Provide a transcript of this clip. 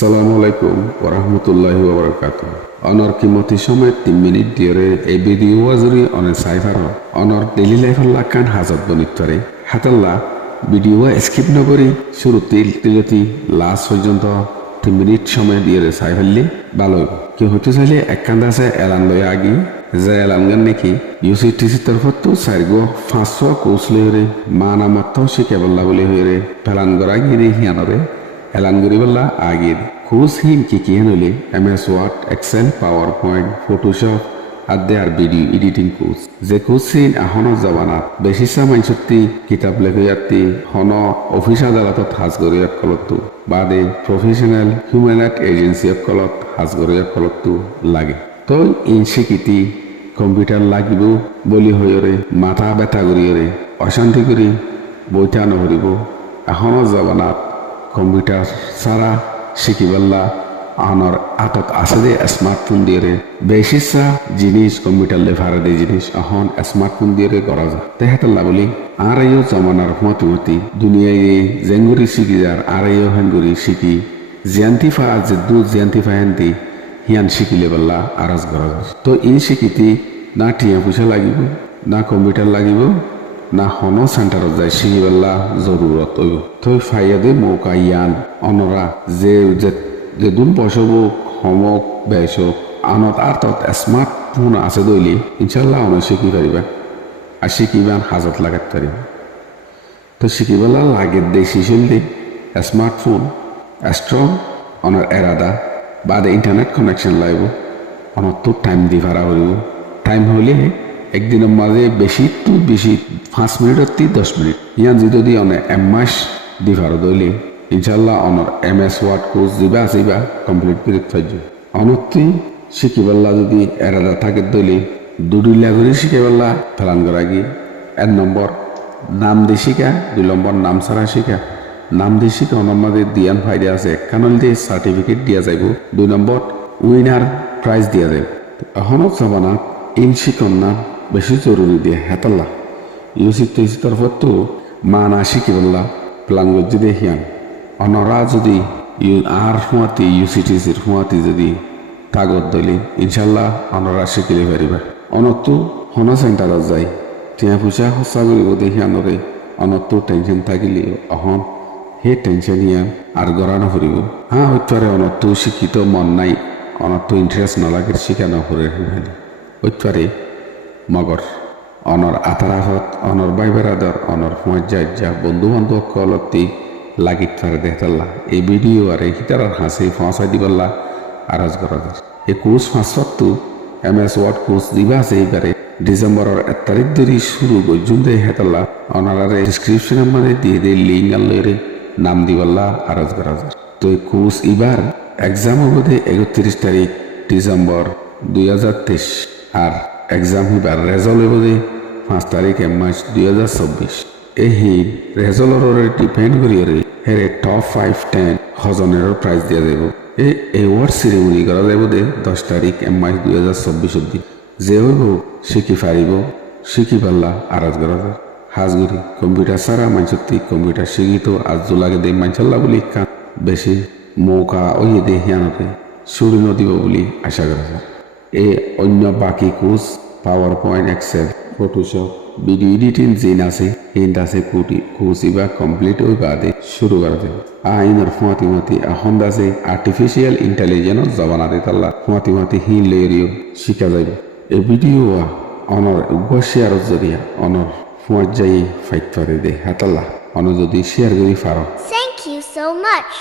আসসালামু আলাইকুম ওরহমতুল্লাহি ওবরাকাতুহ। অনর কিমতি সময় 3 মিনিট দিয়ে এই ভিডিও আজরি অনে সাইফার অনর ডেইলি লাইফের লাকান হাজত বনিতরে হাতাল্লা ভিডিও স্কিপ নকরি শুরু তিলতি লাস্ট পর্যন্ত 3 মিনিট সময় দিয়ে সাইফারলি ভালো কি হতে চাইলে একখান আছে এলান লয় আগি যে এলানগান নাকি UCTC তরফত তো 500 কোর্স লইরে মানামত শিখাবল্লা বলে হইরে ফেলান করা গিয়ে হিয়ানরে এলান করিবল্লা আগের খুশ হিন কি হলে MS word excel powerpoint photoshop আদে আর ভিডিও এডিটিং কোর্স যে কোর্স হিন এখনো জবানাত বেশিসা মাইনসত্তি কিতাব লেখায়াতি হন অফিস আদালতত হাজ করিয়াত কলতো বাদে প্রফেশনাল হিউম্যান রাইট এজেন্সি কলত হাজ করিয়াত কলতো লাগে তো ইন স্বীকৃতি কম্পিউটার লাগিব বলি হইরে মাথা ব্যথা করিয়রে অশান্তি করি বইটা নহরিব এখনো জবানাত কম্পিউটার সারা শিখিবাল্লা আনার আতত আছে দে স্মার্টফোন দিয়ে বেশিসা জিনিস কম্পিউটার লেফারে দে জিনিস এখন স্মার্টফোন দিয়ে করা যায় তেহাতাল্লা বলি আর আইও জমানার মতি দুনিয়ায় জেঙ্গুরি শিখি যার আর আইও হেঙ্গুরি শিখি জিয়ান্তিফা যে দু জিয়ান্তিফা হেন্তি হিয়ান শিখিলে বললা আরাজ করা যায় তো এই শিখিতি না টিয়া পয়সা লাগিব না কম্পিউটার লাগিব না হন সেন্টারত যায় শিখিবেলা জরুরত হইব থৈ ফাইয়াদে মৌকা ইয়ান অনরা যে দুন বসব সমক বেস আনত আর তত স্মার্টফোন আছে দইলি ইনশাল্লাহ অনেক শিখি পারিবা আর শিখিবান হাজত লাগাত পারিবা তো শিখিবেলা লাগে দেশি চললে স্মার্টফোন স্ট্রং অনার এরাদা বাদে ইন্টারনেট কানেকশন লাগব অনত তো টাইম দি ভাড়া হইব টাইম হইলে একদিনের মাঝে বেশি 5 মিনিট 10 মিনিট ইয়ান যদি অনেক মাস দি ভাড়া দইলে ইনশাল্লাহ অনর MS ওয়ার্ড কোর্স দিবা আসিবা কমপ্লিট করে থাকবে অনতি শিখিবাল্লা যদি এরাদা থাকে দইলে দুডিলা করে শিখিবাল্লা ফেলান করা গিয়ে 1 নম্বর নাম দিয়ে শিখা 2 নম্বর নাম ছাড়া শিখা নাম দিয়ে শিখা অনর মাঝে দিয়ান ফাইদা আছে কানল দিয়ে সার্টিফিকেট দিয়া যাইব 2 নম্বর উইনার প্রাইজ দিয়া যাইব এখনো জমানা ইন শিকন নাম বেশি জরুরি দিয়ে হেতাল্লা UCTC তরফত তো মানা শিখিবাল্লা প্লান যদি হিয়ান অনরা যদি আর হুঁয়াতি UCTCর হুঁয়াতি যদি কাগজ দলি ইনশাল্লাহ অনরা শিখিলে পারিবা অনতো হন সেন্টারত যাই টিয়া পয়সা সঁচা কৰিব দেখি আনরে অনতো টেনশন থাকিলে অহন সেই টেনশন ইয়ান আর গড়া নকৰিব হত্যরে অনতো শিক্ষিত মন নাই অনতো ইন্টারেস্ট নালাগে শিখা নকৰে হত্যরে মগর অনর আতারাহত অনর বাই বেড়াদর অনর হুঁয়া বন্ধু বান্ধব কলতি লাগিত পারে দেখতাল্লা এই ভিডিও আর এই হিটার হাসি ফাঁসাই দিবাল্লা আরাজ করা যায় এই কোর্স 500 MS ওয়ার্ড কোর্স দিবা আছে এইবারে ডিসেম্বরের 1 তারিখ ধরে শুরু পর্যন্ত হেতাল্লা অনারারে ডিসক্রিপশনের মধ্যে দিয়ে লিঙ্ক আনলে নাম দিবাল্লা আরাজ করা যায় তো এই কোর্স এবার এক্সাম হবে 31 তারিখ ডিসেম্বর 2023 আর এক্সাম হইবার রেজাল্ট হবে 5 তারিখ মার্চ 2024 এই রেজাল্টর ডিপেন্ড করিয়ে হেরে টপ 5-10 হজনের প্রাইজ দিয়া যাব এই অ্যাওয়ার্ড সেরিমনি করা যাব 10 তারিখ মার্চ 2024 অব্দি যে হইব শিখি পারিব শিখি পারলা আরাজ করা যায় হাজগুড়ি কম্পিউটার ছাড়া মানসত্তি কম্পিউটার শিখিত আজ লাগে দে মানসাল্লা বলি কান বেশি মৌকা ওই দে হিয়ানতে ছুটি নদিব বলি আশা করা যায় এই অন্য বাকি course PowerPoint Excel Photoshop video editing জিন আছে হিন্দ আছে কোর্স ইবা কমপ্লিট হই বাদে শুরু করা যায় আইনার ফুয়াতি এখন আছে আর্টিফিশিয়াল ইন্টেলিজেন্স জবানা দিতাল্লা ফুয়াতি হিন লেরিও শিখা যাবে এই ভিডিও অনর শেয়ার জরিয়া অনর ফুয়া যাই ফাইট করে দে হাতাল্লা অন যদি শেয়ার করি পারো Thank you so much.